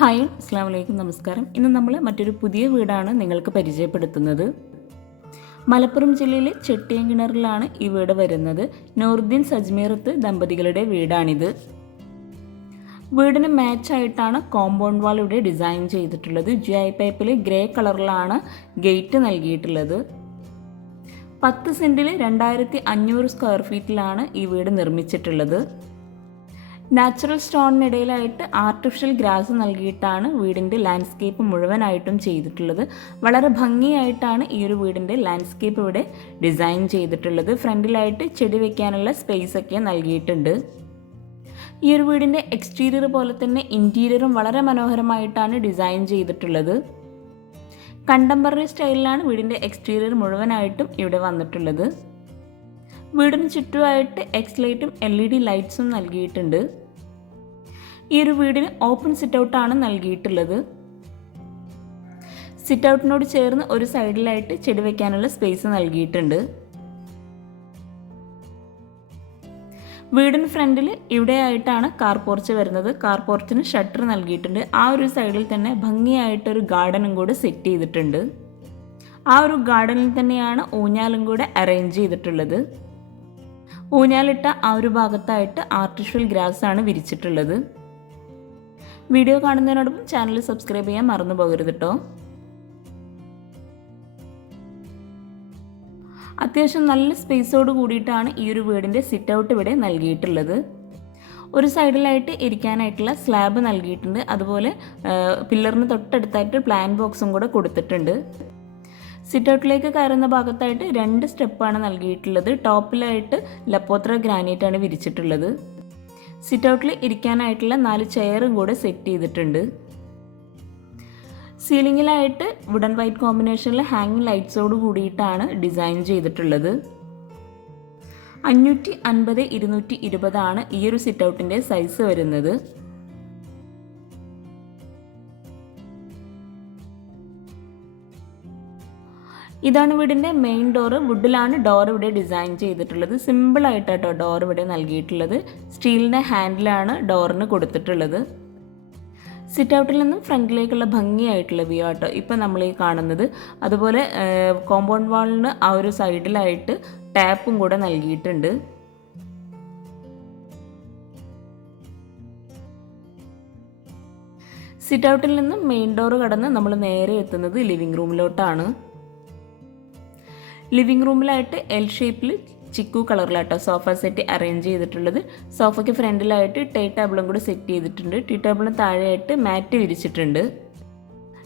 Hi അസ്സാം വലൈക്കും നമസ്കാരം. ഇന്ന് നമ്മൾ മറ്റൊരു പുതിയ വീടാണ് നിങ്ങൾക്ക് പരിചയപ്പെടുത്തുന്നത്. മലപ്പുറം ജില്ലയിലെ ചെട്ടിയങ്കിണറിലാണ് ഈ വീട് വരുന്നത്. നൂറുദ്ദീൻ സജ്മീറത്ത് ദമ്പതികളുടെ വീടാണിത്. വീടിന് മാച്ചായിട്ടാണ് കോമ്പൗണ്ട് വാൾ ഇവിടെ ഡിസൈൻ ചെയ്തിട്ടുള്ളത്. ജി ഐ പൈപ്പിൽ ഗ്രേ കളറിലാണ് ഗേറ്റ് നൽകിയിട്ടുള്ളത്. പത്ത് സെന്റിൽ രണ്ടായിരത്തി അഞ്ഞൂറ് സ്ക്വയർ ഫീറ്റിലാണ് ഈ വീട് നിർമ്മിച്ചിട്ടുള്ളത്. നാച്ചുറൽ സ്റ്റോണിനിടയിലായിട്ട് ആർട്ടിഫിഷ്യൽ ഗ്രാസ് നൽകിയിട്ടാണ് വീടിന്റെ ലാൻഡ്സ്കേപ്പ് മുഴുവനായിട്ടും ചെയ്തിട്ടുള്ളത്. വളരെ ഭംഗിയായിട്ടാണ് ഈ ഒരു വീടിന്റെ ലാൻഡ്സ്കേപ്പ് ഇവിടെ ഡിസൈൻ ചെയ്തിട്ടുള്ളത്. ഫ്രണ്ടിലായിട്ട് ചെടി വെക്കാനുള്ള സ്പേസ് ഒക്കെ നൽകിയിട്ടുണ്ട്. ഈ ഒരു വീടിന്റെ എക്സ്റ്റീരിയർ പോലെ തന്നെ ഇന്റീരിയറും വളരെ മനോഹരമായിട്ടാണ് ഡിസൈൻ ചെയ്തിട്ടുള്ളത്. കണ്ടംപററി സ്റ്റൈലിലാണ് വീടിന്റെ എക്സ്റ്റീരിയർ മുഴുവനായിട്ടും ഇവിടെ വന്നിട്ടുള്ളത്. വീടിന് ചുറ്റുമായിട്ട് എക്സ് ലൈറ്റും എൽ ഇ ഡി ലൈറ്റ്സും നൽകിയിട്ടുണ്ട്. ഈ ഒരു വീടിന് ഓപ്പൺ സിറ്റ് ഔട്ടാണ് നൽകിയിട്ടുള്ളത്. സിറ്റ് ഔട്ടിനോട് ചേർന്ന് ഒരു സൈഡിലായിട്ട് ചെടി വയ്ക്കാനുള്ള സ്പേസ് നൽകിയിട്ടുണ്ട്. വീടിന് ഫ്രണ്ടിൽ ഇവിടെയായിട്ടാണ് കാർ പോർച്ച് വരുന്നത്. കാർ പോർച്ചിന് ഷട്ടർ നൽകിയിട്ടുണ്ട്. ആ ഒരു സൈഡിൽ തന്നെ ഭംഗിയായിട്ടൊരു ഗാർഡനും കൂടെ സെറ്റ് ചെയ്തിട്ടുണ്ട്. ആ ഒരു ഗാർഡനിൽ തന്നെയാണ് ഊഞ്ഞാലും കൂടെ അറേഞ്ച് ചെയ്തിട്ടുള്ളത്. ഊഞ്ഞാലിട്ട ആ ഒരു ഭാഗത്തായിട്ട് ആർട്ടിഫിഷ്യൽ ഗ്രാസ് ആണ് വിരിച്ചിട്ടുള്ളത്. വീഡിയോ കാണുന്നതിനോടൊപ്പം ചാനൽ സബ്സ്ക്രൈബ് ചെയ്യാൻ മറന്നു പോകരുത് കേട്ടോ അത്യാവശ്യം നല്ല സ്പേസോട് കൂടിയിട്ടാണ് ഈ ഒരു വീടിന്റെ സിറ്റ് ഔട്ട് ഇവിടെ നൽകിയിട്ടുള്ളത്. ഒരു സൈഡിലായിട്ട് ഇരിക്കാനായിട്ടുള്ള സ്ലാബ് നൽകിയിട്ടുണ്ട്. അതുപോലെ പില്ലറിന് തൊട്ടടുത്തായിട്ട് പ്ലാൻ ബോക്സും കൂടെ കൊടുത്തിട്ടുണ്ട്. സിറ്റ് ഔട്ടിലേക്ക് കയറുന്ന ഭാഗത്തായിട്ട് രണ്ട് സ്റ്റെപ്പാണ് നൽകിയിട്ടുള്ളത്. ടോപ്പിലായിട്ട് ലപ്പോത്ര ഗ്രാനൈറ്റ് ആണ് വിരിച്ചിട്ടുള്ളത്. സിറ്റ് ഔട്ടിൽ ഇരിക്കാനായിട്ടുള്ള നാല് ചെയറും കൂടെ സെറ്റ് ചെയ്തിട്ടുണ്ട്. സീലിങ്ങിലായിട്ട് വുഡൻ വൈറ്റ് കോമ്പിനേഷനിൽ ഹാങ്ങിങ് ലൈറ്റ്സോട് കൂടിയിട്ടാണ് ഡിസൈൻ ചെയ്തിട്ടുള്ളത്. അഞ്ഞൂറ്റി അൻപത് ഇരുന്നൂറ്റി ഇരുപതാണ് ഈ ഒരു സിറ്റ് ഔട്ടിന്റെ സൈസ് വരുന്നത്. ഇതാണ് വീടിന്റെ മെയിൻ ഡോറ്. വുഡിലാണ് ഡോർ ഇവിടെ ഡിസൈൻ ചെയ്തിട്ടുള്ളത്. സിമ്പിളായിട്ട് കേട്ടോ ഡോർ ഇവിടെ നൽകിയിട്ടുള്ളത്. സ്റ്റീലിന്റെ ഹാൻഡിലാണ് ഡോറിന് കൊടുത്തിട്ടുള്ളത്. സിറ്റ് ഔട്ടിൽ നിന്നും ഫ്രണ്ടിലേക്കുള്ള ഭംഗിയായിട്ടുള്ള വ്യൂ ആട്ടോ ഇപ്പം നമ്മൾ ഈ കാണുന്നത്. അതുപോലെ കോമ്പൗണ്ട് വാളിന് ആ ഒരു സൈഡിലായിട്ട് ടാപ്പും കൂടെ നൽകിയിട്ടുണ്ട്. സിറ്റ് ഔട്ടിൽ നിന്നും മെയിൻ ഡോർ കടന്ന് നമ്മൾ നേരെ എത്തുന്നത് ലിവിംഗ് റൂമിലോട്ടാണ് ലിവിംഗ് റൂമിലായിട്ട് എൽ ഷേപ്പിൽ ചിക്കു കളറിലാട്ടോ സോഫ സെറ്റ് അറേഞ്ച് ചെയ്തിട്ടുള്ളത്. സോഫയ്ക്ക് ഫ്രണ്ടിലായിട്ട് ടേ ടേബിളും കൂടി സെറ്റ് ചെയ്തിട്ടുണ്ട്. ടീ ടേബിളിന് താഴെയായിട്ട് മാറ്റ് വിരിച്ചിട്ടുണ്ട്.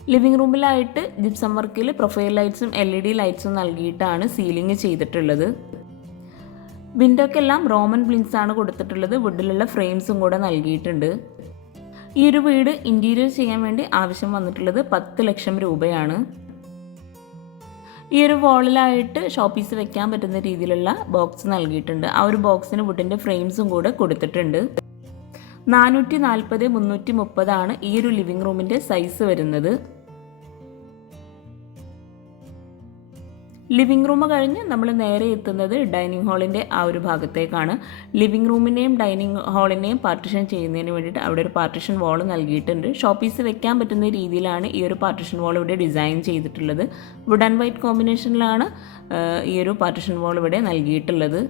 ലിവിംഗ് റൂമിലായിട്ട് ജിപ്സം വർക്കിൽ പ്രൊഫൈൽ ലൈറ്റ്സും എൽ ഇ ഡി ലൈറ്റ്സും നൽകിയിട്ടാണ് സീലിംഗ് ചെയ്തിട്ടുള്ളത്. വിൻഡോക്കെല്ലാം റോമൻ ബ്ലിൻസ് ആണ് കൊടുത്തിട്ടുള്ളത്. വുഡിലുള്ള ഫ്രെയിംസും കൂടെ നൽകിയിട്ടുണ്ട്. ഈ ഒരു വീട് ഇന്റീരിയർ ചെയ്യാൻ വേണ്ടി ആവശ്യം വന്നിട്ടുള്ളത് പത്ത് ലക്ഷം രൂപയാണ്. ഈ ഒരു വോളിലായിട്ട് ഷോപ്പീസ് വെക്കാൻ പറ്റുന്ന രീതിയിലുള്ള ബോക്സ് നൽകിയിട്ടുണ്ട്. ആ ഒരു ബോക്സിന് വുഡിന്റെ ഫ്രെയിംസും കൂടെ കൊടുത്തിട്ടുണ്ട്. നാനൂറ്റി നാൽപ്പത് മുന്നൂറ്റി മുപ്പതാണ് ഈ ഒരു ലിവിങ് റൂമിന്റെ സൈസ് വരുന്നത്. ലിവിംഗ് റൂം കഴിഞ്ഞ് നമ്മൾ നേരെ എത്തുന്നത് ഡൈനിങ് ഹാളിന്റെ ആ ഒരു ഭാഗത്തേക്കാണ്. ലിവിംഗ് റൂമിനെയും ഡൈനിങ് ഹാളിനെയും പാർട്ടിഷൻ ചെയ്യുന്നതിന് വേണ്ടിയിട്ട് അവിടെ ഒരു പാർട്ടിഷൻ വാൾ നൽകിയിട്ടുണ്ട്. ഷോപ്പീസ് വെക്കാൻ പറ്റുന്ന രീതിയിലാണ് ഈ ഒരു പാർട്ടിഷൻ വാൾ ഇവിടെ ഡിസൈൻ ചെയ്തിട്ടുള്ളത്. വുഡ് ആൻഡ് വൈറ്റ് കോമ്പിനേഷനിലാണ് ഈ ഒരു പാർട്ടിഷൻ വാൾ ഇവിടെ നൽകിയിട്ടുള്ളത്.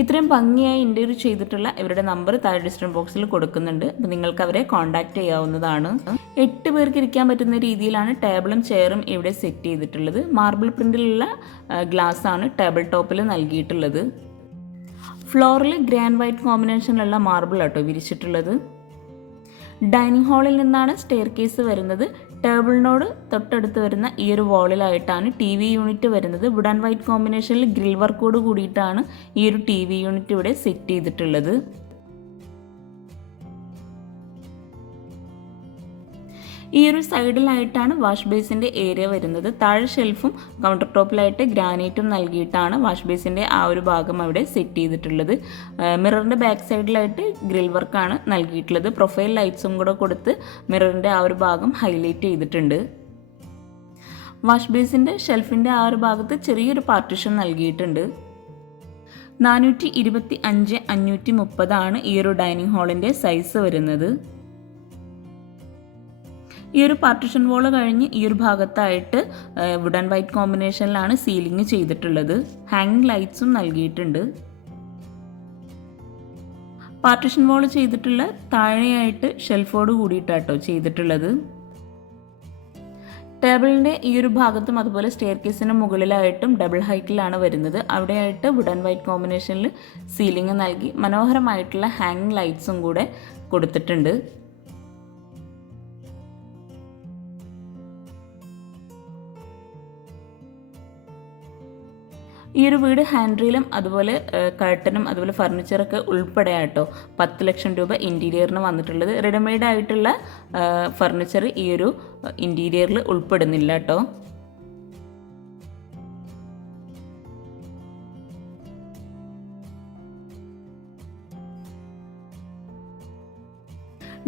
ഇത്രയും ഭംഗിയായി ഇന്റർവ്യൂ ചെയ്തിട്ടുള്ള ഇവരുടെ നമ്പർ താഴെ ഡിസ്ക്രിപ്ഷൻ ബോക്സിൽ കൊടുക്കുന്നുണ്ട്. അപ്പോൾ നിങ്ങൾക്ക് അവരെ കോൺടാക്റ്റ് ചെയ്യാവുന്നതാണ്. എട്ട് പേർക്ക് ഇരിക്കാൻ പറ്റുന്ന രീതിയിലാണ് ടേബിളും ചെയറും ഇവിടെ സെറ്റ് ചെയ്തിട്ടുള്ളത്. മാർബിൾ പ്രിന്റിലുള്ള ഗ്ലാസ് ആണ് ടേബിൾ ടോപ്പിൽ നൽകിയിട്ടുള്ളത്. ഫ്ലോറിൽ ഗ്രാൻഡ് വൈറ്റ് കോമ്പിനേഷനിലുള്ള മാർബിൾ ആട്ടോ വിരിച്ചിട്ടുള്ളത്. ഡൈനിങ് ഹാളിൽ നിന്നാണ് സ്റ്റെയർ കേസ് വരുന്നത്. ടേബിളിനോട് തൊട്ടടുത്ത് വരുന്ന ഈ ഒരു വാളിലായിട്ടാണ് ടി വി യൂണിറ്റ് വരുന്നത്. വുഡ് ആൻഡ് വൈറ്റ് കോമ്പിനേഷനിൽ ഗ്രിൽ വർക്കോട് കൂടിയിട്ടാണ് ഈ ഒരു ടി വി യൂണിറ്റ് ഇവിടെ സെറ്റ് ചെയ്തിട്ടുള്ളത്. ഈ ഒരു സൈഡിലായിട്ടാണ് വാഷ് ബേസിന്റെ ഏരിയ വരുന്നത്. താഴെ ഷെൽഫും കൗണ്ടർ ടോപ്പിലായിട്ട് ഗ്രാനൈറ്റും നൽകിയിട്ടാണ് വാഷ് ബേസിന്റെ ആ ഒരു ഭാഗം അവിടെ സെറ്റ് ചെയ്തിട്ടുള്ളത്. മിററിന്റെ ബാക്ക് സൈഡിലായിട്ട് ഗ്രിൽ വർക്കാണ് നൽകിയിട്ടുള്ളത്. പ്രൊഫൈൽ ലൈറ്റ്സും കൂടെ കൊടുത്ത് മിററിന്റെ ആ ഒരു ഭാഗം ഹൈലൈറ്റ് ചെയ്തിട്ടുണ്ട്. വാഷ് ബേസിന്റെ ഷെൽഫിന്റെ ആ ഒരു ഭാഗത്ത് ചെറിയൊരു പാർട്ടിഷൻ നൽകിയിട്ടുണ്ട്. നാനൂറ്റി ഇരുപത്തി അഞ്ച് അഞ്ഞൂറ്റി മുപ്പതാണ് ഈ ഒരു ഡൈനിങ് ഹാളിന്റെ സൈസ് വരുന്നത്. ഈ ഒരു പാർട്ടിഷൻ വോൾ കഴിഞ്ഞ് ഈ ഒരു ഭാഗത്തായിട്ട് വുഡൻ വൈറ്റ് കോമ്പിനേഷനിലാണ് സീലിംഗ് ചെയ്തിട്ടുള്ളത്. ഹാങ്ങിങ് ലൈറ്റ്സും നൽകിയിട്ടുണ്ട്. പാർട്ടിഷൻ വോൾ ചെയ്തിട്ടുള്ള താഴെയായിട്ട് ഷെൽഫോട് കൂടിയിട്ടാട്ടോ ചെയ്തിട്ടുള്ളത്. ടേബിളിന്റെ ഈ ഒരു ഭാഗത്തും അതുപോലെ സ്റ്റെയർ കേസിന് മുകളിലായിട്ടും ഡബിൾ ഹൈറ്റിലാണ് വരുന്നത്. അവിടെയായിട്ട് വുഡൻ വൈറ്റ് കോമ്പിനേഷനിൽ സീലിംഗ് നൽകി മനോഹരമായിട്ടുള്ള ഹാങ്ങിങ് ലൈറ്റ്സും കൂടെ കൊടുത്തിട്ടുണ്ട്. ഈ ഒരു വീട് ഹാൻഡ്രിയിലും അതുപോലെ കർട്ടനും അതുപോലെ ഫർണിച്ചറൊക്കെ ഉൾപ്പെടെ ആട്ടോ. പത്ത് ലക്ഷം രൂപ ഇന്റീരിയറിന് വന്നിട്ടുള്ളത്. റെഡിമെയ്ഡ് ആയിട്ടുള്ള ഫർണിച്ചർ ഈ ഒരു ഇന്റീരിയറിൽ ഉൾപ്പെടുന്നില്ല കേട്ടോ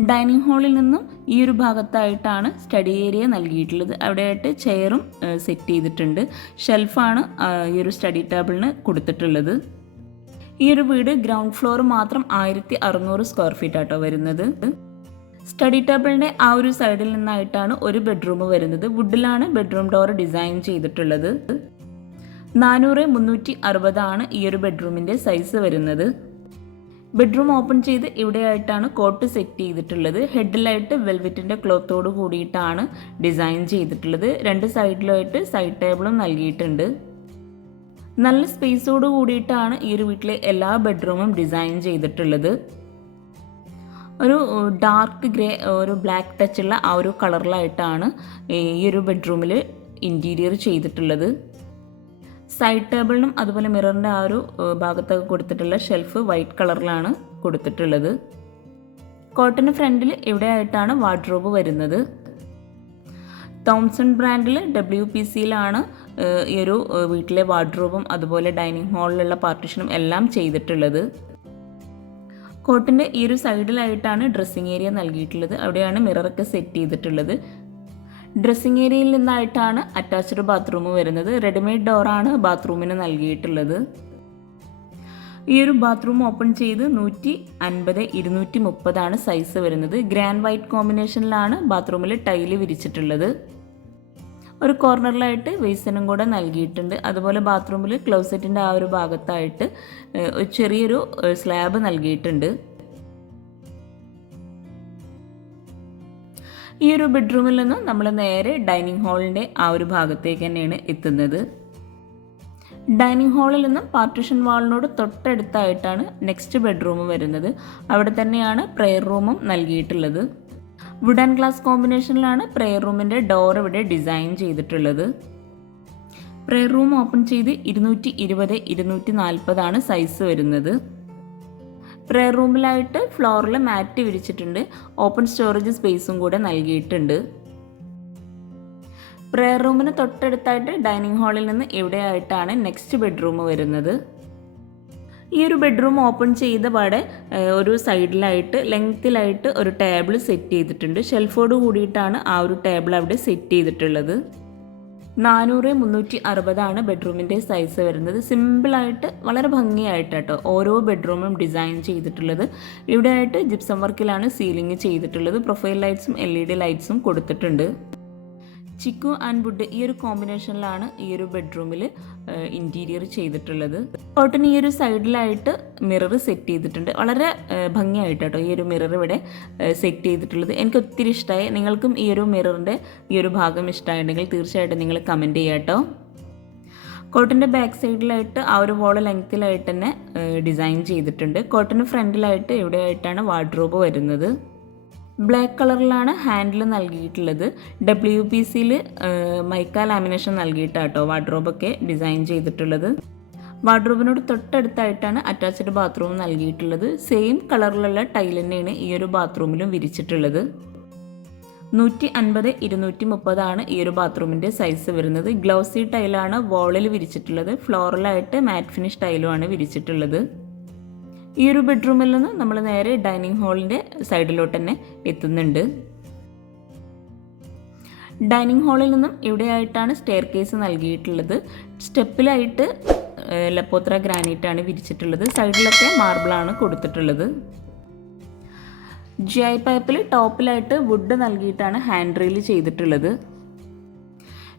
ഡൈനിങ് ഹാളിൽ നിന്നും ഈ ഒരു ഭാഗത്തായിട്ടാണ് സ്റ്റഡി ഏരിയ നൽകിയിട്ടുള്ളത്. അവിടെയായിട്ട് ചെയറും സെറ്റ് ചെയ്തിട്ടുണ്ട്. ഷെൽഫാണ് ഈ ഒരു സ്റ്റഡി ടേബിളിന് കൊടുത്തിട്ടുള്ളത്. ഈ ഒരു വീട് ഗ്രൗണ്ട് ഫ്ലോർ മാത്രം ആയിരത്തി അറുന്നൂറ് സ്ക്വയർ ഫീറ്റ് ആട്ടോ വരുന്നത്. സ്റ്റഡി ടേബിളിന്റെ ആ ഒരു സൈഡിൽ നിന്നായിട്ടാണ് ഒരു ബെഡ്റൂം വരുന്നത്. വുഡിലാണ് ബെഡ്റൂം ഡോർ ഡിസൈൻ ചെയ്തിട്ടുള്ളത്. നാനൂറ് മുന്നൂറ്റി അറുപതാണ് ഈ ഒരു ബെഡ്റൂമിന്റെ സൈസ് വരുന്നത്. ബെഡ്റൂം ഓപ്പൺ ചെയ്ത് ഇവിടെയായിട്ടാണ് കോട്ട് സെറ്റ് ചെയ്തിട്ടുള്ളത്. ഹെഡിലായിട്ട് വെൽവെറ്റിന്റെ ക്ലോത്തോട് കൂടിയിട്ടാണ് ഡിസൈൻ ചെയ്തിട്ടുള്ളത്. രണ്ട് സൈഡിലായിട്ട് സൈഡ് ടേബിളും നൽകിയിട്ടുണ്ട്. നല്ല സ്പേസോട് കൂടിയിട്ടാണ് ഈ ഒരു വീട്ടിലെ എല്ലാ ബെഡ്റൂമും ഡിസൈൻ ചെയ്തിട്ടുള്ളത്. ഒരു ഡാർക്ക് ഗ്രേ ഒരു ബ്ലാക്ക് ടച്ചുള്ള ആ ഒരു കളറിലായിട്ടാണ് ഈ ഒരു ബെഡ്റൂമിൽ ഇന്റീരിയർ ചെയ്തിട്ടുള്ളത്. സൈഡ് ടേബിളിനും അതുപോലെ മിററിന്റെ ആ ഒരു ഭാഗത്തൊക്കെ കൊടുത്തിട്ടുള്ള ഷെൽഫ് വൈറ്റ് കളറിലാണ് കൊടുത്തിട്ടുള്ളത്. കോട്ടന് ഫ്രണ്ടിൽ ഇവിടെയായിട്ടാണ് വാർഡ്രോബ് വരുന്നത്? തോംസൺ ബ്രാൻഡിൽ ഡബ്ല്യു പി സിയിലാണ് ഈ ഒരു വീട്ടിലെ വാർഡ്രോബും അതുപോലെ ഡൈനിങ് ഹാളിലുള്ള പാർട്ടീഷനും എല്ലാം ചെയ്തിട്ടുള്ളത്. കോട്ടിന്റെ ഈ ഒരു സൈഡിലായിട്ടാണ് ഡ്രസ്സിങ് ഏരിയ നൽകിയിട്ടുള്ളത്. അവിടെയാണ് മിററൊക്കെ സെറ്റ് ചെയ്തിട്ടുള്ളത്. ഡ്രസ്സിങ് ഏരിയയിൽ നിന്നായിട്ടാണ് അറ്റാച്ച്ഡ് ബാത്റൂം വരുന്നത്. റെഡിമെയ്ഡ് ഡോറാണ് ബാത്റൂമിന് നൽകിയിട്ടുള്ളത്. ഈ ഒരു ബാത്റൂം ഓപ്പൺ ചെയ്ത് നൂറ്റി അൻപത് ഇരുന്നൂറ്റി മുപ്പതാണ് സൈസ് വരുന്നത്. ഗ്രാൻഡ് വൈറ്റ് കോമ്പിനേഷനിലാണ് ബാത്റൂമിൽ ടൈൽ വിരിച്ചിട്ടുള്ളത്. ഒരു കോർണറിലായിട്ട് വേസനും കൂടെ നൽകിയിട്ടുണ്ട്. അതുപോലെ ബാത്റൂമിൽ ക്ലോസറ്റിന്റെ ആ ഒരു ഭാഗത്തായിട്ട് ഒരു ചെറിയൊരു സ്ലാബ് നൽകിയിട്ടുണ്ട്. ഈ ഒരു ബെഡ്റൂമിൽ നിന്ന് നമ്മൾ നേരെ ഡൈനിങ് ഹാളിന്റെ ആ ഒരു ഭാഗത്തേക്ക് തന്നെയാണ് എത്തുന്നത്. ഡൈനിങ് ഹാളിൽ നിന്നും പാർട്ടിഷൻ വാളിനോട് തൊട്ടടുത്തായിട്ടാണ് നെക്സ്റ്റ് ബെഡ്റൂം വരുന്നത്. അവിടെ തന്നെയാണ് പ്രെയർ റൂമും നൽകിയിട്ടുള്ളത്. വുഡ് ആൻഡ് ഗ്ലാസ് കോമ്പിനേഷനിലാണ് പ്രെയർ റൂമിന്റെ ഡോർ ഇവിടെ ഡിസൈൻ ചെയ്തിട്ടുള്ളത്. പ്രെയർ റൂം ഓപ്പൺ ചെയ്ത് ഇരുന്നൂറ്റി ഇരുപത് ഇരുന്നൂറ്റി നാൽപ്പതാണ് സൈസ് വരുന്നത്. പ്രെയർ റൂമിലായിട്ട് ഫ്ലോറിൽ മാറ്റ് വിരിച്ചിട്ടുണ്ട്. ഓപ്പൺ സ്റ്റോറേജ് സ്പേസും കൂടെ നൽകിയിട്ടുണ്ട്. പ്രെയർ റൂമിന് തൊട്ടടുത്തായിട്ട് ഡൈനിങ് ഹാളിൽ നിന്ന് ഇവിടെയായിട്ടാണ് നെക്സ്റ്റ് ബെഡ്റൂം വരുന്നത്? ഈ ഒരു ബെഡ്റൂം ഓപ്പൺ ചെയ്ത പാടെ ഒരു സൈഡിലായിട്ട് ലെങ്ത്തിലായിട്ട് ഒരു ടേബിൾ സെറ്റ് ചെയ്തിട്ടുണ്ട്. ഷെൽഫോട് കൂടിയിട്ടാണ് ആ ഒരു ടേബിൾ അവിടെ സെറ്റ് ചെയ്തിട്ടുള്ളത്. നാനൂറ് മുന്നൂറ്റി അറുപതാണ് ബെഡ്റൂമിന്റെ സൈസ് വരുന്നത്. സിമ്പിളായിട്ട് വളരെ ഭംഗിയായിട്ട് കേട്ടോ ഓരോ ബെഡ്റൂമും ഡിസൈൻ ചെയ്തിട്ടുള്ളത്. ഇവിടെയായിട്ട് ജിപ്സം വർക്കിലാണ് സീലിംഗ് ചെയ്തിട്ടുള്ളത്. പ്രൊഫൈൽ ലൈറ്റ്സും എൽ ഇ ഡി ലൈറ്റ്സും കൊടുത്തിട്ടുണ്ട്. ചിക്കു ആൻഡ് വുഡ് ഈ ഒരു കോമ്പിനേഷനിലാണ് ഈ ഒരു ബെഡ്റൂമിൽ ഇന്റീരിയർ ചെയ്തിട്ടുള്ളത്. കോട്ടൺ ഈ ഒരു സൈഡിലായിട്ട് മിറർ സെറ്റ് ചെയ്തിട്ടുണ്ട്. വളരെ ഭംഗിയായിട്ട് കേട്ടോ ഈ ഒരു മിറർ ഇവിടെ സെറ്റ് ചെയ്തിട്ടുള്ളത്. എനിക്ക് ഒത്തിരി ഇഷ്ടമായി നിങ്ങൾക്കും ഈ ഒരു മിററിന്റെ ഈ ഒരു ഭാഗം ഇഷ്ടമായിട്ടുണ്ടെങ്കിൽ തീർച്ചയായിട്ടും നിങ്ങൾ കമന്റ് ചെയ്യാം കേട്ടോ. കോട്ടന്റെ ബാക്ക് സൈഡിലായിട്ട് ആ ഒരു വോൾ ലെങ്ത്തിലായിട്ട് തന്നെ ഡിസൈൻ ചെയ്തിട്ടുണ്ട്. കോട്ടന് ഫ്രണ്ടിലായിട്ട് ഇവിടെയായിട്ടാണ് വാർഡ്രോബ് വരുന്നത്. ബ്ലാക്ക് കളറിലാണ് ഹാൻഡിൽ നൽകിയിട്ടുള്ളത്. ഡബ്ല്യു പി സിയിൽ മൈക്ക ലാമിനേഷൻ നൽകിയിട്ടാട്ടോ വാർഡ്രോബൊക്കെ ഡിസൈൻ ചെയ്തിട്ടുള്ളത്. വാർഡ്രോബിനോട് തൊട്ടടുത്തായിട്ടാണ് അറ്റാച്ച്ഡ് ബാത്റൂം നൽകിയിട്ടുള്ളത്. സെയിം കളറിലുള്ള ടൈൽ തന്നെയാണ് ഈ ഒരു ബാത്റൂമിലും വിരിച്ചിട്ടുള്ളത്. നൂറ്റി അൻപത് ഇരുന്നൂറ്റി മുപ്പതാണ് ഈ ഒരു ബാത്റൂമിന്റെ സൈസ് വരുന്നത്. ഗ്ലൗസി ടൈലാണ് വോളിൽ വിരിച്ചിട്ടുള്ളത്. ഫ്ലോറലായിട്ട് മാറ്റ് ഫിനിഷ് ടൈലുമാണ് വിരിച്ചിട്ടുള്ളത്. ഈ ഒരു ബെഡ്റൂമിൽ നിന്ന് നമ്മൾ നേരെ ഡൈനിങ് ഹാളിന്റെ സൈഡിലോട്ട് തന്നെ എത്തുന്നുണ്ട്. ഡൈനിങ് ഹാളിൽ നിന്നും ഇവിടെയായിട്ടാണ് സ്റ്റെയർ കേസ് നൽകിയിട്ടുള്ളത് സ്റ്റെപ്പിലായിട്ട് ലപ്പോത്ര ഗ്രാനൈറ്റാണ് വിരിച്ചിട്ടുള്ളത്. സൈഡിലൊക്കെ മാർബിളാണ് കൊടുത്തിട്ടുള്ളത്. ജി ഐ പൈപ്പിൽ ടോപ്പിലായിട്ട് വുഡ് നൽകിയിട്ടാണ് ഹാൻഡ് റീൽ ചെയ്തിട്ടുള്ളത്.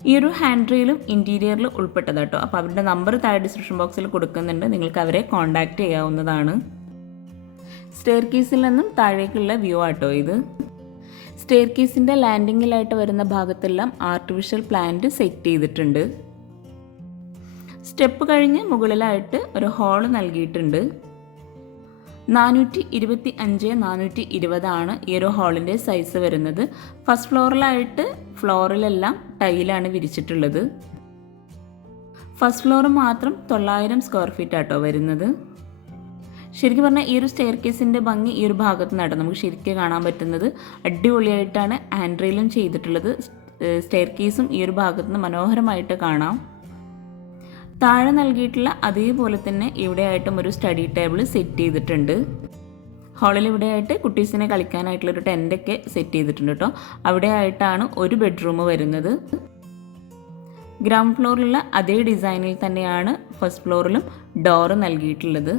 ഈ ഒരു ഹാൻഡ് റെയിലും ഇന്റീരിയറിൽ ഉൾപ്പെട്ടത് കേട്ടോ അപ്പോൾ അവരുടെ നമ്പർ താഴെ ഡിസ്ക്രിപ്ഷൻ ബോക്സിൽ കൊടുക്കുന്നുണ്ട്. നിങ്ങൾക്ക് അവരെ കോൺടാക്റ്റ് ചെയ്യാവുന്നതാണ്. സ്റ്റെയർ കീസിൽ നിന്നും താഴേക്കുള്ള വ്യൂ ആട്ടോ ഇത്. സ്റ്റെയർ കീസിന്റെ ലാൻഡിങ്ങിലായിട്ട് വരുന്ന ഭാഗത്തെല്ലാം ആർട്ടിഫിഷ്യൽ പ്ലാന്റ് സെറ്റ് ചെയ്തിട്ടുണ്ട്. സ്റ്റെപ്പ് കഴിഞ്ഞ് മുകളിലായിട്ട് ഒരു ഹോൾ നൽകിയിട്ടുണ്ട്. നാനൂറ്റി ഇരുപത്തി അഞ്ച് നാനൂറ്റി ഇരുപതാണ് ഈ ഒരു ഹാളിന്റെ സൈസ് വരുന്നത്. ഫസ്റ്റ് ഫ്ലോറിലായിട്ട് ഫ്ലോറിലെല്ലാം ടൈലാണ് വിരിച്ചിട്ടുള്ളത്. ഫസ്റ്റ് ഫ്ലോർ മാത്രം തൊള്ളായിരം സ്ക്വയർ ഫീറ്റ് ആട്ടോ വരുന്നത്. ശരിക്കും പറഞ്ഞാൽ ഈ ഒരു സ്റ്റെയർ കേസിന്റെ ഭംഗി ഈ ഒരു ഭാഗത്ത് നിന്നാട്ടോ നമുക്ക് ശരിക്കും കാണാൻ പറ്റുന്നത്. അടിപൊളിയായിട്ടാണ് ആൻഡ്രയിലും ചെയ്തിട്ടുള്ളത്. സ്റ്റെയർ കേസും ഈ ഒരു ഭാഗത്ത് നിന്ന് മനോഹരമായിട്ട് കാണാം. താഴെ നൽകിയിട്ടുള്ള അതേപോലെ തന്നെ ഇവിടെയായിട്ടും ഒരു സ്റ്റഡി ടേബിൾ സെറ്റ് ചെയ്തിട്ടുണ്ട്. ഹാളിൽ ഇവിടെ ആയിട്ട് കുട്ടീസിനെ ഒരു ടെന്റൊക്കെ സെറ്റ് ചെയ്തിട്ടുണ്ട് കേട്ടോ അവിടെ ആയിട്ടാണ് ഒരു ബെഡ്റൂം വരുന്നത്. ഗ്രൗണ്ട് ഫ്ലോറിലുള്ള അതേ ഡിസൈനിൽ തന്നെയാണ് ഫസ്റ്റ് ഫ്ലോറിലും ഡോർ നൽകിയിട്ടുള്ളത്.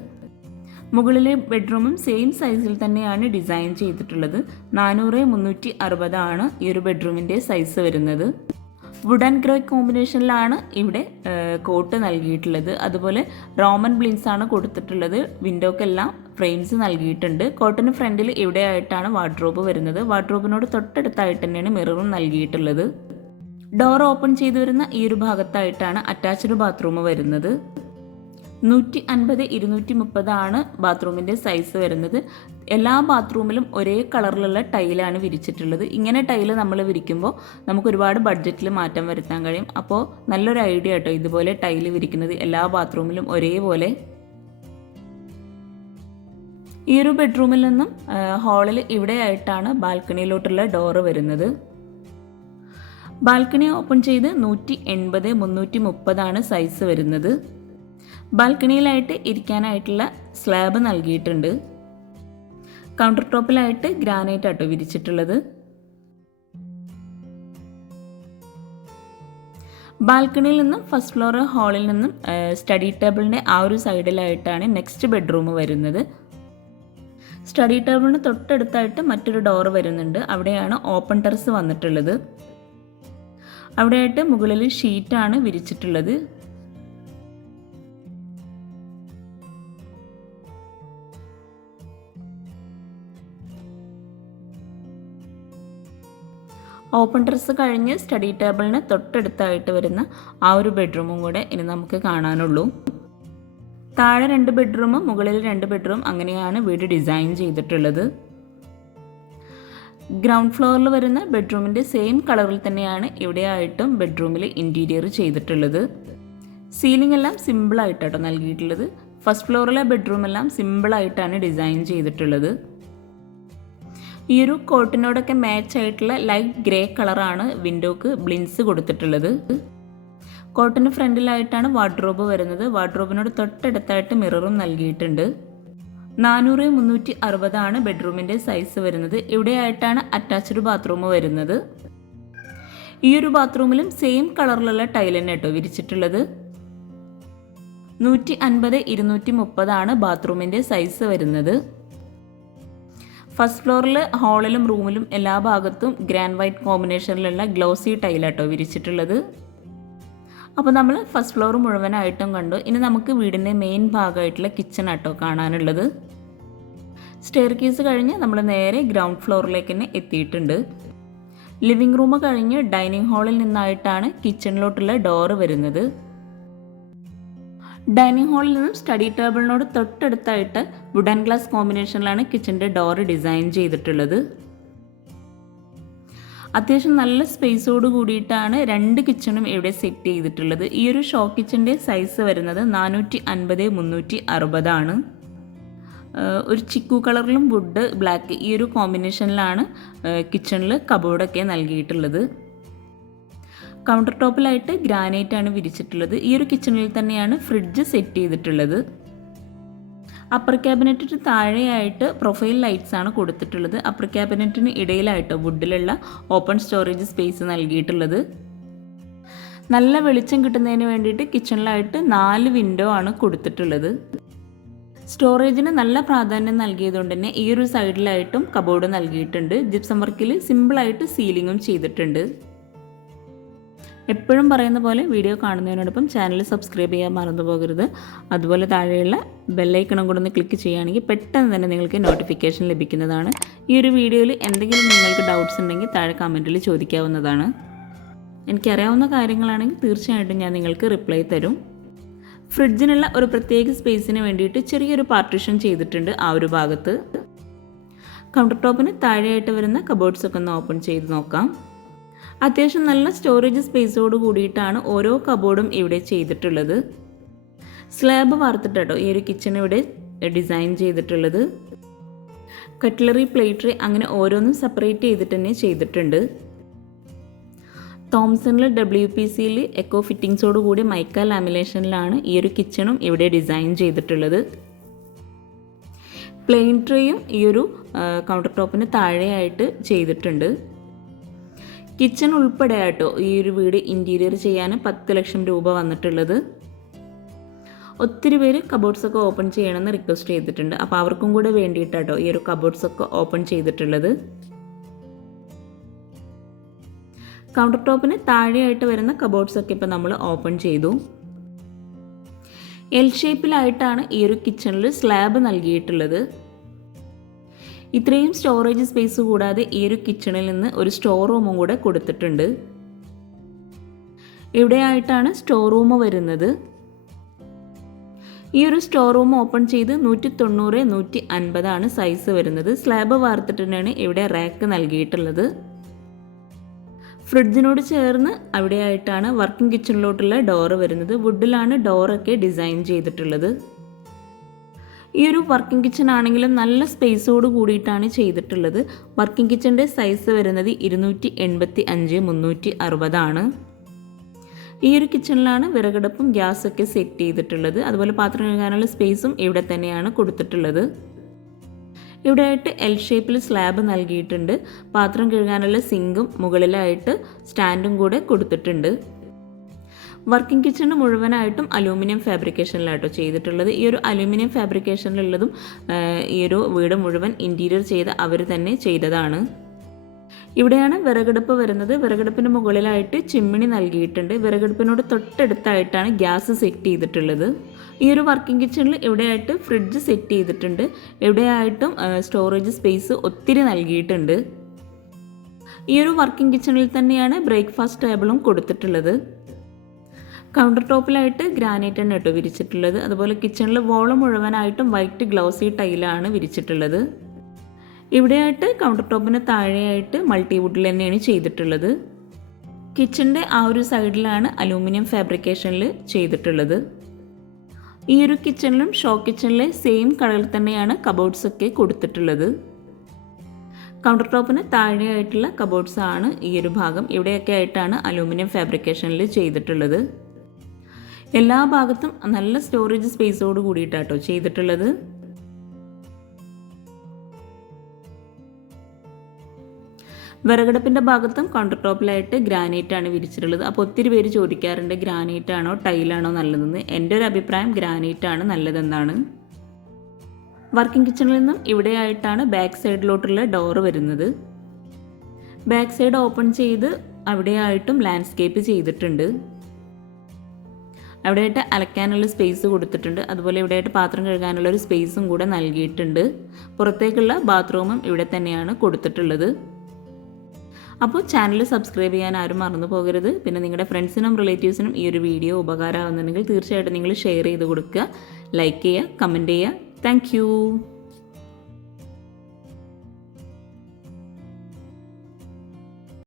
മുകളിലെ ബെഡ്റൂമും സെയിം സൈസിൽ തന്നെയാണ് ഡിസൈൻ ചെയ്തിട്ടുള്ളത്. നാനൂറ് മുന്നൂറ്റി അറുപതാണ് ഈ ഒരു ബെഡ്റൂമിന്റെ സൈസ് വരുന്നത്. വുഡൻ ഗ്രേ കോമ്പിനേഷനിലാണ് ഇവിടെ കോട്ട് നൽകിയിട്ടുള്ളത്. അതുപോലെ റോമൻ ബ്ലിൻസ് ആണ് കൊടുത്തിട്ടുള്ളത്. വിൻഡോക്കെല്ലാം ഫ്രെയിംസ് നൽകിയിട്ടുണ്ട്. കോട്ടിന് ഫ്രണ്ടിൽ ഇവിടെ ആയിട്ടാണ് വാർഡ്രോബ് വരുന്നത്. വാർഡ്രോബിനോട് തൊട്ടടുത്തായിട്ട് തന്നെയാണ് മിററും നൽകിയിട്ടുള്ളത്. ഡോർ ഓപ്പൺ ചെയ്തു വരുന്ന ഈ ഒരു ഭാഗത്തായിട്ടാണ് അറ്റാച്ച്ഡ് ബാത്റൂം വരുന്നത്. നൂറ്റി അൻപത് ഇരുന്നൂറ്റി മുപ്പതാണ് ബാത്റൂമിന്റെ സൈസ് വരുന്നത്. എല്ലാ ബാത്റൂമിലും ഒരേ കളറിലുള്ള ടൈലാണ് വിരിച്ചിട്ടുള്ളത്. ഇങ്ങനെ ടൈൽ നമ്മൾ വിരിക്കുമ്പോൾ നമുക്ക് ഒരുപാട് ബഡ്ജറ്റിൽ മാറ്റം വരുത്താൻ കഴിയും. അപ്പോൾ നല്ലൊരു ഐഡിയ കേട്ടോ ഇതുപോലെ ടൈൽ വിരിക്കുന്നത്. എല്ലാ ബാത്റൂമിലും ഒരേപോലെ. ഈ ഒരു ബെഡ്റൂമിൽ നിന്നും ഹാളിൽ ഇവിടെയായിട്ടാണ് ബാൽക്കണിയിലോട്ടുള്ള ഡോറ് വരുന്നത്. ബാൽക്കണി ഓപ്പൺ ചെയ്ത് നൂറ്റി എൺപത് മുന്നൂറ്റി മുപ്പതാണ് സൈസ് വരുന്നത്. ബാൽക്കണിയിലായിട്ട് ഇരിക്കാനായിട്ടുള്ള സ്ലാബ് നൽകിയിട്ടുണ്ട്. കൗണ്ടർ ടോപ്പിലായിട്ട് ഗ്രാനൈറ്റ് ആട്ടോ വിരിച്ചിട്ടുള്ളത്. ബാൽക്കണിയിൽ നിന്നും ഫസ്റ്റ് ഫ്ലോർ ഹാളിൽ നിന്നും സ്റ്റഡി ടേബിളിന്റെ ആ ഒരു സൈഡിലായിട്ടാണ് നെക്സ്റ്റ് ബെഡ്റൂം വരുന്നത്. സ്റ്റഡി ടേബിളിന് തൊട്ടടുത്തായിട്ട് മറ്റൊരു ഡോർ വരുന്നുണ്ട്. അവിടെയാണ് ഓപ്പൺ ടെറസ് വന്നിട്ടുള്ളത്. അവിടെയായിട്ട് മുകളിൽ ഷീറ്റാണ് വിരിച്ചിട്ടുള്ളത്. ഓപ്പൺ ഡ്രസ്സ് കഴിഞ്ഞ് സ്റ്റഡി ടേബിളിന് തൊട്ടടുത്തായിട്ട് വരുന്ന ആ ഒരു ബെഡ്റൂമും കൂടെ ഇനി നമുക്ക് കാണാനുള്ളൂ. താഴെ രണ്ട് ബെഡ്റൂമും മുകളിൽ രണ്ട് ബെഡ്റൂം അങ്ങനെയാണ് വീട് ഡിസൈൻ ചെയ്തിട്ടുള്ളത്. ഗ്രൗണ്ട് ഫ്ലോറിൽ വരുന്ന ബെഡ്റൂമിന്റെ സെയിം കളറിൽ തന്നെയാണ് ഇവിടെയായിട്ടും ബെഡ്റൂമിൽ ഇന്റീരിയർ ചെയ്തിട്ടുള്ളത്. സീലിംഗ് എല്ലാം സിമ്പിളായിട്ടാട്ടോ നൽകിയിട്ടുള്ളത്. ഫസ്റ്റ് ഫ്ലോറിലെ ബെഡ്റൂമെല്ലാം സിമ്പിളായിട്ടാണ് ഡിസൈൻ ചെയ്തിട്ടുള്ളത്. ഈ ഒരു കോട്ടിനോടൊക്കെ മാച്ച് ആയിട്ടുള്ള ലൈറ്റ് ഗ്രേ കളറാണ് വിൻഡോക്ക് ബ്ലിൻസ് കൊടുത്തിട്ടുള്ളത്. കോട്ടിന് ഫ്രണ്ടിലായിട്ടാണ് വാർഡ്രോബ് വരുന്നത്. വാർഡ്രോബിനോട് തൊട്ടടുത്തായിട്ട് മിററും നൽകിയിട്ടുണ്ട്. നാനൂറ് മുന്നൂറ്റി അറുപതാണ് ബെഡ്റൂമിന്റെ സൈസ് വരുന്നത്. ഇവിടെയായിട്ടാണ് അറ്റാച്ച്ഡ് ബാത്റൂം വരുന്നത്. ഈ ഒരു ബാത്റൂമിലും സെയിം കളറിലുള്ള ടൈൽ തന്നെ കേട്ടോ വിരിച്ചിട്ടുള്ളത്. നൂറ്റി അൻപത് ഇരുന്നൂറ്റി മുപ്പതാണ് ബാത്റൂമിന്റെ സൈസ് വരുന്നത്. ഫസ്റ്റ് ഫ്ലോറിൽ ഹാളിലും റൂമിലും എല്ലാ ഭാഗത്തും ഗ്രാൻഡ് വൈറ്റ് കോമ്പിനേഷനിലുള്ള ഗ്ലോസി ടൈലാട്ടോ വിരിച്ചിട്ടുള്ളത്. അപ്പോൾ നമ്മൾ ഫസ്റ്റ് ഫ്ലോർ മുഴുവനായിട്ടും കണ്ടു. ഇനി നമുക്ക് വീടിന്റെ മെയിൻ ഭാഗമായിട്ടുള്ള കിച്ചൺ ആട്ടോ കാണാനുള്ളത്. സ്റ്റെയർ കേസ് കഴിഞ്ഞ് നമ്മൾ നേരെ ഗ്രൗണ്ട് ഫ്ലോറിലേക്ക് തന്നെ എത്തിയിട്ടുണ്ട്. ലിവിംഗ് റൂം കഴിഞ്ഞ് ഡൈനിങ് ഹാളിൽ നിന്നായിട്ടാണ് കിച്ചണിലോട്ടുള്ള ഡോറ് വരുന്നത്. ഡൈനിങ് ഹാളിൽ നിന്നും സ്റ്റഡി ടേബിളിനോട് തൊട്ടടുത്തായിട്ട് വുഡൻ ഗ്ലാസ് കോമ്പിനേഷനിലാണ് കിച്ചന്റെ ഡോറ് ഡിസൈൻ ചെയ്തിട്ടുള്ളത്. അത്യാവശ്യം നല്ല സ്പേസോട് കൂടിയിട്ടാണ് രണ്ട് കിച്ചണും ഇവിടെ സെറ്റ് ചെയ്തിട്ടുള്ളത്. ഈ ഒരു ഷോ കിച്ചന്റെ സൈസ് വരുന്നത് നാനൂറ്റി അൻപത് മുന്നൂറ്റി അറുപതാണ്. ഒരു ചിക്കു കളറിലും വുഡ് ബ്ലാക്ക് ഈ ഒരു കോമ്പിനേഷനിലാണ് കിച്ചണിൽ കബോർഡൊക്കെ നൽകിയിട്ടുള്ളത്. കൗണ്ടർ ടോപ്പിലായിട്ട് ഗ്രാനൈറ്റ് ആണ് വിരിച്ചിട്ടുള്ളത്. ഈ ഒരു കിച്ചണിൽ തന്നെയാണ് ഫ്രിഡ്ജ് സെറ്റ് ചെയ്തിട്ടുള്ളത്. അപ്പർ ക്യാബിനറ്റിന് താഴെയായിട്ട് പ്രൊഫൈൽ ലൈറ്റ്സ് ആണ് കൊടുത്തിട്ടുള്ളത്. അപ്പർ ക്യാബിനറ്റിന് ഇടയിലായിട്ട് വുഡിലുള്ള ഓപ്പൺ സ്റ്റോറേജ് സ്പേസ് നൽകിയിട്ടുള്ളത്. നല്ല വെളിച്ചം കിട്ടുന്നതിന് വേണ്ടിയിട്ട് കിച്ചണിലായിട്ട് നാല് വിൻഡോ ആണ് കൊടുത്തിട്ടുള്ളത്. സ്റ്റോറേജിന് നല്ല പ്രാധാന്യം നൽകിയതുകൊണ്ട് തന്നെ ഈ ഒരു സൈഡിലായിട്ടും കബോർഡ് നൽകിയിട്ടുണ്ട്. ജിപ്സം വർക്കിൽ സിമ്പിളായിട്ട് സീലിങ്ങും ചെയ്തിട്ടുണ്ട്. എപ്പോഴും പറയുന്ന പോലെ വീഡിയോ കാണുന്നതിനോടൊപ്പം ചാനൽ സബ്സ്ക്രൈബ് ചെയ്യാൻ മറന്നു പോകരുത്. അതുപോലെ താഴെയുള്ള ബെല്ലൈക്കണം കൂടെ ഒന്ന് ക്ലിക്ക് ചെയ്യുകയാണെങ്കിൽ പെട്ടെന്ന് തന്നെ നിങ്ങൾക്ക് നോട്ടിഫിക്കേഷൻ ലഭിക്കുന്നതാണ്. ഈ ഒരു വീഡിയോയിൽ എന്തെങ്കിലും നിങ്ങൾക്ക് ഡൗട്ട്സ് ഉണ്ടെങ്കിൽ താഴെ കമന്റിൽ ചോദിക്കാവുന്നതാണ്. എനിക്കറിയാവുന്ന കാര്യങ്ങളാണെങ്കിൽ തീർച്ചയായിട്ടും ഞാൻ നിങ്ങൾക്ക് റിപ്ലൈ തരും. ഫ്രിഡ്ജിനുള്ള ഒരു പ്രത്യേക സ്പേസിന് വേണ്ടിയിട്ട് ചെറിയൊരു പാർട്ടിഷൻ ചെയ്തിട്ടുണ്ട് ആ ഒരു ഭാഗത്ത്. കൗണ്ടർ ടോപ്പിന് താഴെയായിട്ട് വരുന്ന കബോർഡ്സ് ഒക്കെ ഒന്ന് ഓപ്പൺ ചെയ്ത് നോക്കാം. അത്യാവശ്യം നല്ല സ്റ്റോറേജ് സ്പേസോട് കൂടിയിട്ടാണ് ഓരോ കബോർഡും ഇവിടെ ചെയ്തിട്ടുള്ളത്. സ്ലാബ് വാർത്തിട്ടോ ഈ ഒരു കിച്ചൺ ഇവിടെ ഡിസൈൻ ചെയ്തിട്ടുള്ളത്. കട്ട്ലറി പ്ലേറ്ററി അങ്ങനെ ഓരോന്നും സെപ്പറേറ്റ് ചെയ്തിട്ട് തന്നെ ചെയ്തിട്ടുണ്ട്. തോംസണിൽ ഡബ്ല്യു പി സിയിൽ എക്കോ ഫിറ്റിങ്സോട് കൂടി മൈക്ക ലാമിനേഷനിലാണ് ഈ ഒരു കിച്ചണും ഇവിടെ ഡിസൈൻ ചെയ്തിട്ടുള്ളത്. പ്ലെയിൻ ട്രേയും ഈ ഒരു കൗണ്ടർ ടോപ്പിന് താഴെയായിട്ട് ചെയ്തിട്ടുണ്ട്. കിച്ചൺ ഉൾപ്പെടെ ആട്ടോ ഈ ഒരു വീട് ഇന്റീരിയർ ചെയ്യാൻ പത്ത് ലക്ഷം രൂപ വന്നിട്ടുള്ളത്. ഒത്തിരി പേര് കബോർഡ്സൊക്കെ ഓപ്പൺ ചെയ്യണമെന്ന് റിക്വസ്റ്റ് ചെയ്തിട്ടുണ്ട്. അപ്പോൾ അവർക്കും കൂടെ വേണ്ടിയിട്ടാട്ടോ ഈ ഒരു കബോർഡ്സൊക്കെ ഓപ്പൺ ചെയ്തിട്ടുള്ളത്. കൗണ്ടർ ടോപ്പിന് താഴെയായിട്ട് വരുന്ന കബോർഡ്സ് ഒക്കെ ഇപ്പോൾ നമ്മൾ ഓപ്പൺ ചെയ്തു. എൽ ഷേപ്പിലായിട്ടാണ് ഈ ഒരു കിച്ചണിൽ സ്ലാബ് നൽകിയിട്ടുള്ളത്. ഇത്രയും സ്റ്റോറേജ് സ്പേസ് കൂടാതെ ഈ ഒരു കിച്ചണിൽ നിന്ന് ഒരു സ്റ്റോർ റൂമും കൂടെ കൊടുത്തിട്ടുണ്ട്. ഇവിടെയായിട്ടാണ് സ്റ്റോർ റൂം വരുന്നത്? ഈ ഒരു സ്റ്റോർ റൂം ഓപ്പൺ ചെയ്ത് നൂറ്റി തൊണ്ണൂറ് നൂറ്റി അൻപതാണ് സൈസ് വരുന്നത്. സ്ലാബ് വാർത്തിട്ടാണ് ഇവിടെ റാക്ക് നൽകിയിട്ടുള്ളത്. ഫ്രിഡ്ജിനോട് ചേർന്ന് അവിടെയായിട്ടാണ് വർക്കിംഗ് കിച്ചണിലോട്ടുള്ള ഡോറ് വരുന്നത്. വുഡിലാണ് ഡോറൊക്കെ ഡിസൈൻ ചെയ്തിട്ടുള്ളത്. ഈ ഒരു വർക്കിംഗ് കിച്ചൺ ആണെങ്കിലും നല്ല സ്പേസോട് കൂടിയിട്ടാണ് ചെയ്തിട്ടുള്ളത്. വർക്കിംഗ് കിച്ചന്റെ സൈസ് വരുന്നത് ഇരുന്നൂറ്റി എൺപത്തി അഞ്ച് മുന്നൂറ്റി അറുപതാണ് ഈ ഒരു കിച്ചണിലാണ് വിറകടുപ്പും ഗ്യാസൊക്കെ സെറ്റ് ചെയ്തിട്ടുള്ളത്. അതുപോലെ പാത്രം കഴുകാനുള്ള സ്പേസും ഇവിടെ തന്നെയാണ് കൊടുത്തിട്ടുള്ളത്. ഇവിടെയായിട്ട് എൽ ഷേപ്പിൽ സ്ലാബ് നൽകിയിട്ടുണ്ട്. പാത്രം കഴുകാനുള്ള സിങ്കും മുകളിലായിട്ട് സ്റ്റാൻഡും കൂടെ കൊടുത്തിട്ടുണ്ട്. വർക്കിംഗ് കിച്ചൺ മുഴുവനായിട്ടും അലൂമിനിയം ഫാബ്രിക്കേഷനിലാട്ടോ ചെയ്തിട്ടുള്ളത്. ഈ ഒരു അലൂമിനിയം ഫാബ്രിക്കേഷനിലുള്ളതും ഈ ഒരു വീട് മുഴുവൻ ഇന്റീരിയർ ചെയ്ത് അവർ തന്നെ ചെയ്തതാണ്. ഇവിടെയാണ് വിറകടുപ്പ് വരുന്നത്. വിറകടുപ്പിന് മുകളിലായിട്ട് ചിമ്മിണി നൽകിയിട്ടുണ്ട്. വിറകടുപ്പിനോട് തൊട്ടടുത്തായിട്ടാണ് ഗ്യാസ് സെറ്റ് ചെയ്തിട്ടുള്ളത്. ഈ ഒരു വർക്കിംഗ് കിച്ചണിൽ ഇവിടെയായിട്ട് ഫ്രിഡ്ജ് സെറ്റ് ചെയ്തിട്ടുണ്ട്. ഇവിടെയായിട്ടും സ്റ്റോറേജ് സ്പേസ് ഒത്തിരി നൽകിയിട്ടുണ്ട്. ഈ ഒരു വർക്കിംഗ് കിച്ചണിൽ തന്നെയാണ് ബ്രേക്ക്ഫാസ്റ്റ് ടേബിളും കൊടുത്തിട്ടുള്ളത്. കൗണ്ടർ ടോപ്പിലായിട്ട് ഗ്രാനൈറ്റ് ആണ് കേട്ടോ വിരിച്ചിട്ടുള്ളത്. അതുപോലെ കിച്ചണിൽ വോൾ മുഴുവനായിട്ടും വൈറ്റ് ഗ്ലൗസി ടൈലാണ് വിരിച്ചിട്ടുള്ളത്. ഇവിടെയായിട്ട് കൗണ്ടർ ടോപ്പിന് താഴെയായിട്ട് മൾട്ടി വുഡിൽ തന്നെയാണ് ചെയ്തിട്ടുള്ളത്. കിച്ചണിന്റെ ആ ഒരു സൈഡിലാണ് അലൂമിനിയം ഫാബ്രിക്കേഷനിൽ ചെയ്തിട്ടുള്ളത്. ഈ ഒരു കിച്ചണിലും ഷോ കിച്ചണിലെ സെയിം കളറിൽ തന്നെയാണ് കബോർഡ്സ് ഒക്കെ കൊടുത്തിട്ടുള്ളത്. കൗണ്ടർ ടോപ്പിന് താഴെയായിട്ടുള്ള കബോർഡ്സ് ആണ് ഈ ഒരു ഭാഗം. ഇവിടെയൊക്കെ ആയിട്ടാണ് അലൂമിനിയം ഫാബ്രിക്കേഷനിൽ ചെയ്തിട്ടുള്ളത്. എല്ലാ ഭാഗത്തും നല്ല സ്റ്റോറേജ് സ്പേസോട് കൂടിയിട്ടാട്ടോ ചെയ്തിട്ടുള്ളത്. വിറകടുപ്പിന്റെ ഭാഗത്തും കൗണ്ടർ ടോപ്പിലായിട്ട് ഗ്രാനൈറ്റ് ആണ് വിരിച്ചിട്ടുള്ളത്. അപ്പോൾ ഒത്തിരി പേര് ചോദിക്കാറുണ്ട് ഗ്രാനൈറ്റ് ആണോ ടൈലാണോ നല്ലതെന്ന്. എന്റെ ഒരു അഭിപ്രായം ഗ്രാനൈറ്റ് ആണ് നല്ലതെന്നാണ്. വർക്കിംഗ് കിച്ചണിൽ നിന്നും ഇവിടെയായിട്ടാണ് ബാക്ക് സൈഡിലോട്ടുള്ള ഡോറ് വരുന്നത്. ബാക്ക് സൈഡ് ഓപ്പൺ ചെയ്ത് അവിടെയായിട്ടും ലാൻഡ്സ്കേപ്പ് ചെയ്തിട്ടുണ്ട്. അവിടെയായിട്ട് അലക്കാനുള്ള സ്പേസ് കൊടുത്തിട്ടുണ്ട്. അതുപോലെ ഇവിടെയായിട്ട് പാത്രം കഴുകാനുള്ള ഒരു സ്പേസും കൂടെ നൽകിയിട്ടുണ്ട്. പുറത്തേക്കുള്ള ബാത്റൂമും ഇവിടെ തന്നെയാണ് കൊടുത്തിട്ടുള്ളത്. അപ്പോൾ ചാനൽ സബ്സ്ക്രൈബ് ചെയ്യാൻ ആരും മറന്നു പോകരുത്. പിന്നെ നിങ്ങളുടെ ഫ്രണ്ട്സിനും റിലേറ്റീവ്സിനും ഈ ഒരു വീഡിയോ ഉപകാരമാകുന്നുണ്ടെങ്കിൽ തീർച്ചയായിട്ടും നിങ്ങൾ ഷെയർ ചെയ്ത് കൊടുക്കുക. ലൈക്ക് ചെയ്യുക കമന്റ് ചെയ്യുക. താങ്ക്